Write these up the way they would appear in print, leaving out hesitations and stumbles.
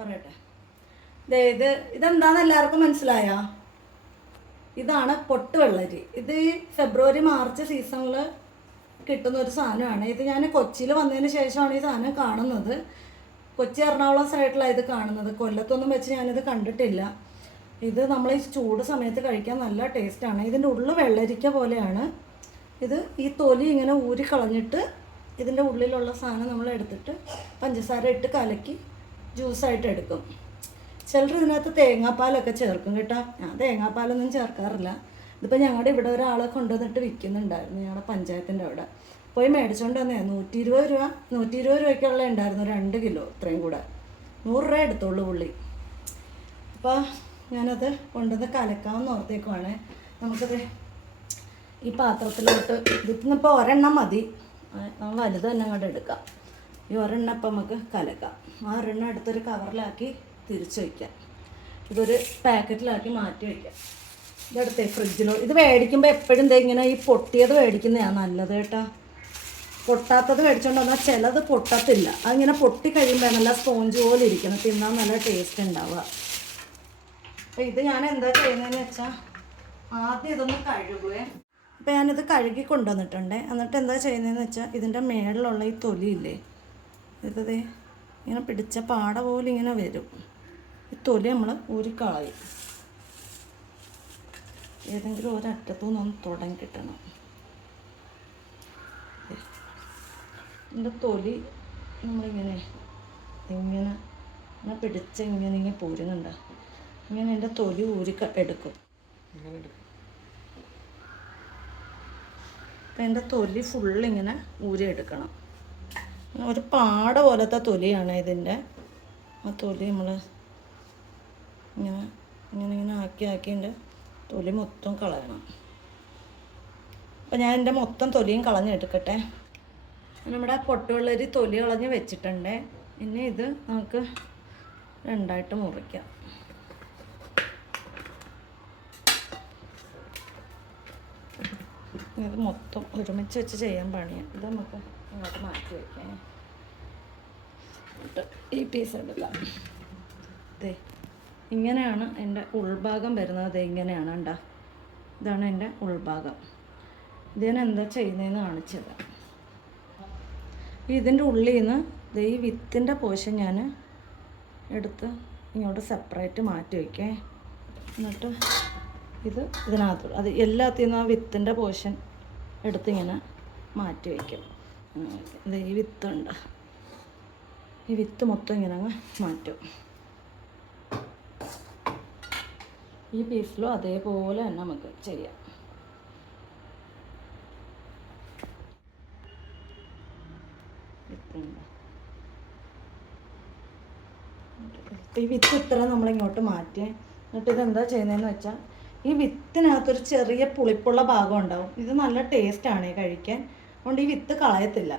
പറയട്ടെ. ഇതെന്താന്ന് എല്ലാവർക്കും മനസ്സിലായോ? ഇതാണ് പൊട്ടുവെള്ളരി. ഇത് ഫെബ്രുവരി മാർച്ച് സീസണിൽ കിട്ടുന്ന ഒരു സാധനമാണ്. ഇത് ഞാൻ കൊച്ചിയിൽ വന്നതിന് ശേഷമാണ് ഈ സാധനം കാണുന്നത്. കൊച്ചി എറണാകുളം സൈഡിലാണ് ഇത് കാണുന്നത്. കൊല്ലത്തൊന്നും വെച്ച് ഞാനിത് കണ്ടിട്ടില്ല. ഇത് നമ്മൾ ഈ ചൂട് സമയത്ത് കഴിക്കാൻ നല്ല ടേസ്റ്റാണ്. ഇതിൻ്റെ ഉള്ളിൽ വെള്ളരിക്ക പോലെയാണ്. ഇത് ഈ തൊലി ഇങ്ങനെ ഊരി കളഞ്ഞിട്ട് ഇതിൻ്റെ ഉള്ളിലുള്ള സാധനം നമ്മൾ എടുത്തിട്ട് പഞ്ചസാര ഇട്ട് കലക്കി ജ്യൂസായിട്ട് എടുക്കും. ചിലർ ഇതിനകത്ത് തേങ്ങാപ്പാലൊക്കെ ചേർക്കും കേട്ടോ. ഞാൻ തേങ്ങാപ്പാലൊന്നും ചേർക്കാറില്ല. ഇതിപ്പോൾ ഞങ്ങളുടെ ഇവിടെ ഒരാളെ കൊണ്ടുവന്നിട്ട് വിൽക്കുന്നുണ്ടായിരുന്നു, ഞങ്ങളുടെ പഞ്ചായത്തിൻ്റെ അവിടെ. പോയി മേടിച്ചുകൊണ്ട് വന്നേ 120 രൂപയ്ക്കുള്ള ഉണ്ടായിരുന്നു 2 കിലോ. ഇത്രയും കൂടെ 100 രൂപ എടുത്തോളൂ പുള്ളി. അപ്പോൾ ഞാനത് കൊണ്ടുവന്ന് കലക്കാമെന്ന് ഓർത്തേക്കുവാണ്. നമുക്കത് ഈ പാത്രത്തിലോട്ട് ഇതിപ്പോൾ ഒരെണ്ണം മതി, വലുത് തന്നെ അങ്ങോട്ട് എടുക്കാം. ഈ ഒരെണ്ണം ഇപ്പം നമുക്ക് കലക്കാം. ആ ഒരെണ്ണം എടുത്തൊരു കവറിലാക്കി തിരിച്ച് വയ്ക്കാം. ഇതൊരു പാക്കറ്റിലാക്കി മാറ്റി വയ്ക്കാം. ഇതെടുത്തേ ഫ്രിഡ്ജിലോ. ഇത് മേടിക്കുമ്പോൾ എപ്പോഴും ഇങ്ങനെ ഈ പൊട്ടിയത് മേടിക്കുന്നതാണ് നല്ലത് കേട്ടോ. പൊട്ടാത്തത് മേടിച്ചുകൊണ്ട് വന്നാൽ ചിലത് പൊട്ടത്തില്ല. അതിങ്ങനെ പൊട്ടി കഴിയുമ്പോൾ നല്ല സ്പോഞ്ച് പോലെ ഇരിക്കണം, തിന്നാൻ നല്ല ടേസ്റ്റ് ഉണ്ടാവുക. അപ്പോൾ ഇത് ഞാൻ എന്താ ചെയ്യുന്നതെന്ന് വെച്ചാൽ ആദ്യം ഇതൊന്ന് കഴുകുവേ. അപ്പോൾ ഞാനിത് കഴുകി കൊണ്ടുവന്നിട്ടുണ്ട്. എന്നിട്ട് എന്താ ചെയ്യുന്നതെന്ന് വെച്ചാൽ ഇതിൻ്റെ മേളിലുള്ള ഈ തൊലിയില്ലേ, ഇത് ഇങ്ങനെ പിടിച്ച പാട പോലെ ഇങ്ങനെ വരും. ഈ തൊലി നമ്മൾ ഊരിക്കളയും. ഏതെങ്കിലും ഒരറ്റത്തു നിന്നൊന്ന് തുടങ്ങി കിട്ടണം. ഇതിൻ്റെ തൊലി നമ്മളിങ്ങനെ ഇങ്ങനെ പിടിച്ച് ഇങ്ങനെ പോരുന്നുണ്ട്. ഇങ്ങനെ എൻ്റെ തൊലി എടുക്കും. അപ്പം എൻ്റെ തൊലി ഫുള്ളിങ്ങനെ ഊരിയെടുക്കണം. ഒരു പാട പോലത്തെ തൊലിയാണ് ഇതിൻ്റെ. ആ തൊലി നമ്മൾ ഇങ്ങനെ ആക്കിൻ്റെ തൊലി മൊത്തം കളയണം. അപ്പം ഞാൻ എൻ്റെ മൊത്തം തൊലിയും കളഞ്ഞെടുക്കട്ടെ. നമ്മുടെ പൊട്ടുവെള്ളരി തൊലി കളഞ്ഞ് വെച്ചിട്ടുണ്ട്. ഇനി ഇത് നമുക്ക് രണ്ടായിട്ട് മുറിക്കാം. ഇത് മൊത്തം ഒരുമിച്ച് വെച്ച് ചെയ്യാൻ പണിയാണ്. ഇത് നമുക്ക് ഇങ്ങോട്ട് മാറ്റി വയ്ക്കാം. ഈ പീസ് എടുക്കാം. അതെ, ഇങ്ങനെയാണ് എൻ്റെ ഉൾഭാഗം വരുന്നത്. ഇങ്ങനെയാണ് കണ്ടോ, ഇതാണ് എൻ്റെ ഉൾഭാഗം. ഇതിന് എന്താ ചെയ്യുന്നതെന്ന് കാണിച്ചത്. ഇതിൻ്റെ ഉള്ളിൽ നിന്ന് ഈ വിത്തിൻ്റെ പോഷൻ ഞാൻ എടുത്ത് ഇങ്ങോട്ട് സെപ്പറേറ്റ് മാറ്റി വയ്ക്കേ. എന്നിട്ട് ഇതിനകത്ത് അത് എല്ലാത്തിൽ നിന്നും ആ വിത്തിൻ്റെ പോഷൻ എടുത്തിങ്ങനെ മാറ്റി വയ്ക്കും. ഈ വിത്തുണ്ട്, ഈ വിത്ത് മൊത്തം ഇങ്ങനെ അങ്ങ് മാറ്റും. ഈ പീസിലും അതേപോലെ തന്നെ നമുക്ക് ചെയ്യാം. ഈ വിത്ത് ഇത്ര നമ്മളിങ്ങോട്ട് മാറ്റി. എന്നിട്ട് ഇതെന്താ ചെയ്യുന്നതെന്ന് വെച്ചാൽ ഈ വിത്തിനകത്തൊരു ചെറിയ പുളിപ്പുള്ള ഭാഗം ഉണ്ടാവും. ഇത് നല്ല ടേസ്റ്റാണ് കഴിക്കാൻ. അതുകൊണ്ട് ഈ വിത്ത് കളയത്തില്ല.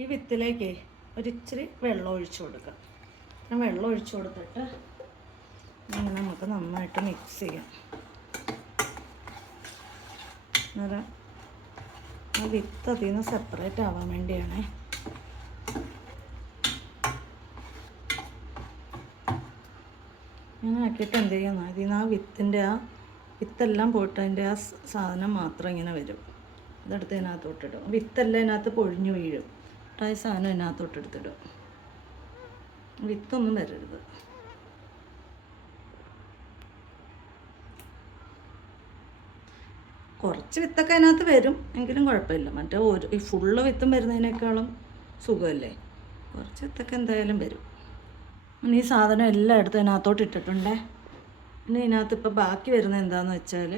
ഈ വിത്തിലേക്ക് ഒരിച്ചിരി വെള്ളം ഒഴിച്ചു കൊടുക്കാം. വെള്ളം ഒഴിച്ചു കൊടുത്തിട്ട് ഇങ്ങനെ നമുക്ക് നന്നായിട്ട് മിക്സ് ചെയ്യാം. അന്നേരം ആ വിത്ത് അതിൽ നിന്ന് സെപ്പറേറ്റ് ആവാൻ വേണ്ടിയാണേ. ഇങ്ങനെ ആക്കിയിട്ട് എന്ത് ചെയ്യുന്ന ഇതിൽ നിന്ന് ആ വിത്തെല്ലാം പോയിട്ട് അതിൻ്റെ ആ സാധനം മാത്രം ഇങ്ങനെ വരും. ഇതെടുത്ത് ഇതിനകത്തോട്ടിടും. വിത്തെല്ലാം ഇതിനകത്ത് പൊഴിഞ്ഞു വീഴും. ആ സാധനം ഇതിനകത്തോട്ടെടുത്തിടും. വിത്തൊന്നും വരരുത്. കുറച്ച് വിത്തൊക്കെ അതിനകത്ത് വരും, എങ്കിലും കുഴപ്പമില്ല. മറ്റേ ഈ ഫുള്ള് വിത്തും വരുന്നതിനേക്കാളും സുഖമല്ലേ. കുറച്ച് വിത്തൊക്കെ എന്തായാലും വരും. ഇനി ഈ സാധനം എല്ലാം എടുത്ത് ഇതിനകത്തോട്ട് ഇട്ടിട്ടുണ്ടേ. ഇനി ഇതിനകത്ത് ഇപ്പോൾ ബാക്കി വരുന്നത് എന്താണെന്ന് വെച്ചാൽ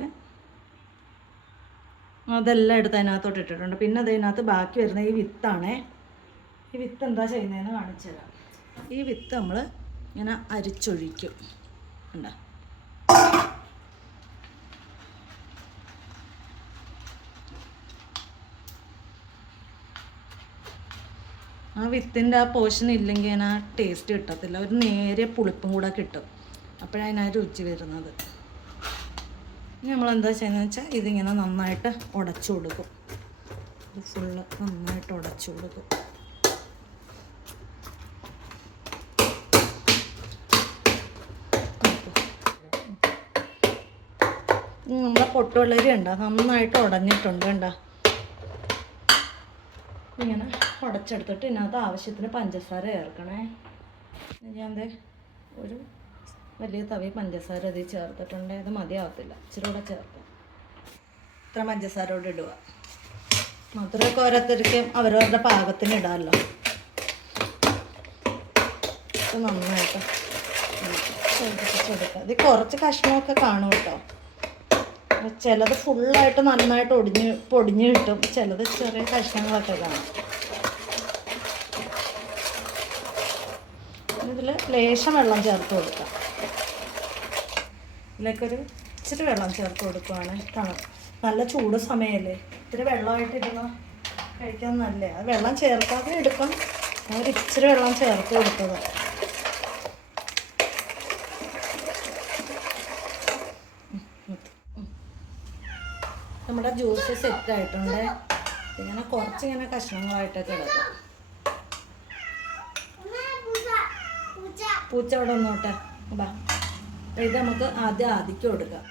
അതെല്ലാം എടുത്ത് അതിനകത്തോട്ട് ഇട്ടിട്ടുണ്ട്. പിന്നെ അതിനകത്ത് ബാക്കി വരുന്ന ഈ വിത്താണേ. ഈ വിത്ത് എന്താ ചെയ്യുന്നതെന്ന് കാണിച്ചു തരാം. ഈ വിത്ത് നമ്മൾ ഇങ്ങനെ അരിച്ചൊഴിക്കും. ഉണ്ടോ, ആ വിത്തിൻ്റെ ആ പോർഷൻ ഇല്ലെങ്കിൽ അതിന് ആ ടേസ്റ്റ് കിട്ടത്തില്ല. ഒരു നേരിയ പുളിപ്പും കൂടെ കിട്ടും. അപ്പോഴതിനാ രുചി വരുന്നത്. ഇനി നമ്മളെന്താ ചെയ്യുന്നത് വെച്ചാൽ ഇതിങ്ങനെ നന്നായിട്ട് ഉടച്ചു കൊടുക്കും. ഇത് ഫുള്ള് നന്നായിട്ട് ഉടച്ചു കൊടുക്കും. നമ്മളെ പൊട്ടുവെള്ളരി ഉണ്ടോ നന്നായിട്ട് ഉടഞ്ഞിട്ടുണ്ട് കണ്ടോ. ഇങ്ങനെ ഉടച്ചെടുത്തിട്ട് ഇതിനകത്ത് ആവശ്യത്തിന് പഞ്ചസാര ചേർക്കണേ. ഞാൻ ഒരു വലിയ തവി പഞ്ചസാര ഇതിൽ ചേർത്തിട്ടുണ്ട്. ഇത് മതിയാവത്തില്ല, ഇച്ചിരി കൂടെ ചേർക്കാം. ഇത്ര പഞ്ചസാര കൂടെ ഇടുക. മധുരമൊക്കെ ഓരോരുത്തർക്കും അവരവരുടെ പാകത്തിന് ഇടാമല്ലോ. ഇത് നന്നായിട്ട് കൊടുക്കുക. ഇത് കുറച്ച് കഷ്ണമൊക്കെ കാണും കേട്ടോ. ചിലത് ഫുള്ളായിട്ട് നന്നായിട്ട് പൊടിഞ്ഞ് കിട്ടും, ചിലത് ചെറിയ കഷ്ണങ്ങളൊക്കെ കാണും. ഇതിൽ ലേശം വെള്ളം ചേർത്ത് കൊടുക്കാം. ഇതിലേക്കൊരു ഇച്ചിരി വെള്ളം ചേർത്ത് കൊടുക്കുവാണ്. നല്ല ചൂട് സമയമല്ലേ, ഇത്തിരി വെള്ളമായിട്ടിരുന്ന് കഴിക്കാൻ നല്ലതാണ്. അത് വെള്ളം ചേർക്കാതെ എടുക്കാം. ഒരു ഇച്ചിരി വെള്ളം ചേർത്ത് കൊടുത്തത്. നമ്മുടെ ജ്യൂസ് സെറ്റായിട്ടുണ്ട്. ഇങ്ങനെ കുറച്ചിങ്ങനെ കഷ്ണങ്ങളായിട്ടൊക്കെ എടുക്കാം. പൂച്ച അവിടെ ഒന്നോട്ടെ ബാ. ഇത് നമുക്ക് ആദ്യം ആദിക്ക് കൊടുക്കാം.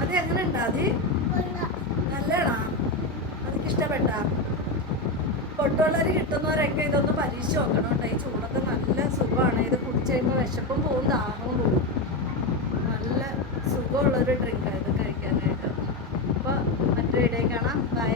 അത് എങ്ങനെ ഉണ്ട്? അത് നല്ലതാണോ? അതൊക്കെ ഇഷ്ടപ്പെട്ട? പൊട്ടുവെള്ളരി കിട്ടുന്നവരൊക്കെ ഇതൊന്ന് പരീക്ഷ നോക്കണം കേട്ടോ. ഈ ചൂടൊക്കെ നല്ല സുഖമാണ്. ഇത് കുടിച്ച് കഴിയുമ്പോൾ വിശപ്പും പോവും, ദാഹവും പോവും. നല്ല സുഖമുള്ളൊരു ഡ്രിങ്കാണ് ഇത് കഴിക്കാനായിട്ട്. അപ്പോൾ മറ്റൊരു വീഡിയോ കാണാം. ബൈ.